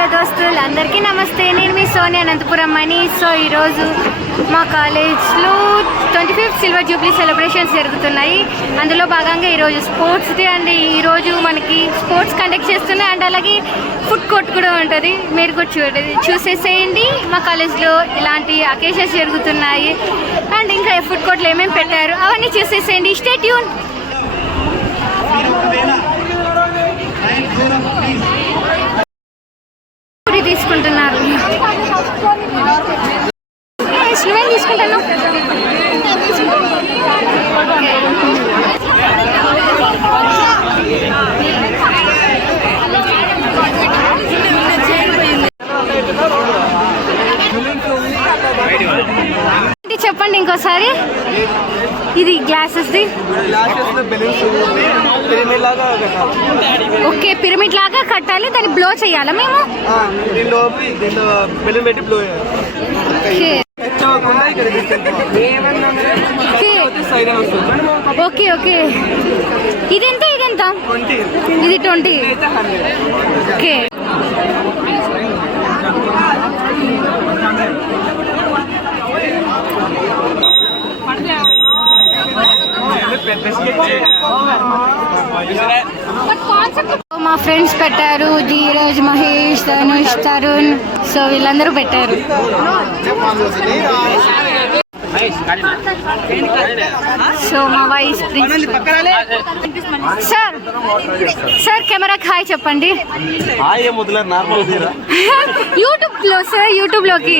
Hello దోస్తులు అందరికీ నమస్తే. నేను మీ సోనియా అనంతపురం అని. సో ఈరోజు మా కాలేజ్లో 25th సిల్వర్ జూబ్లీ సెలబ్రేషన్స్ జరుగుతున్నాయి. అందులో భాగంగా ఈరోజు స్పోర్ట్స్ డే అండ్ ఈరోజు మనకి స్పోర్ట్స్ కండక్ట్ చేస్తున్నాయి అండ్ అలాగే ఫుడ్ కోర్ట్ కూడా ఉంటుంది. మీరు కూడా చూసేసేయండి. మా కాలేజ్లో ఇలాంటి అకేషన్స్ జరుగుతున్నాయి అండ్ ఇంకా ఫుడ్ కోర్ట్లో ఏమేమి పెట్టారు అవన్నీ చూసేసేయండి. Stay tune. తీసుకుంటున్నారు. నువ్వేం తీసుకుంటాను? చెప్పండి ఇంకోసారి. ఇది గ్లాసెస్ది. ఓకే, పిరమిడ్ లాగా కట్టాలి, దాన్ని బ్లో చేయాలా మేము? Okay okay. ఇదెంత? ఇదెంత? ఇది 20. ఓకే. మా ఫ్రెండ్స్ పెట్టారు, ధీరజ్, మహేష్, ధనుష్, తరుణ్. సో వీళ్ళందరూ పెట్టారు. సో మా వైస్ ప్రిన్సిపల్ సార్. సార్ కెమెరాకి హాయ్ చెప్పండి. యూట్యూబ్ లో సార్, యూట్యూబ్ లోకి.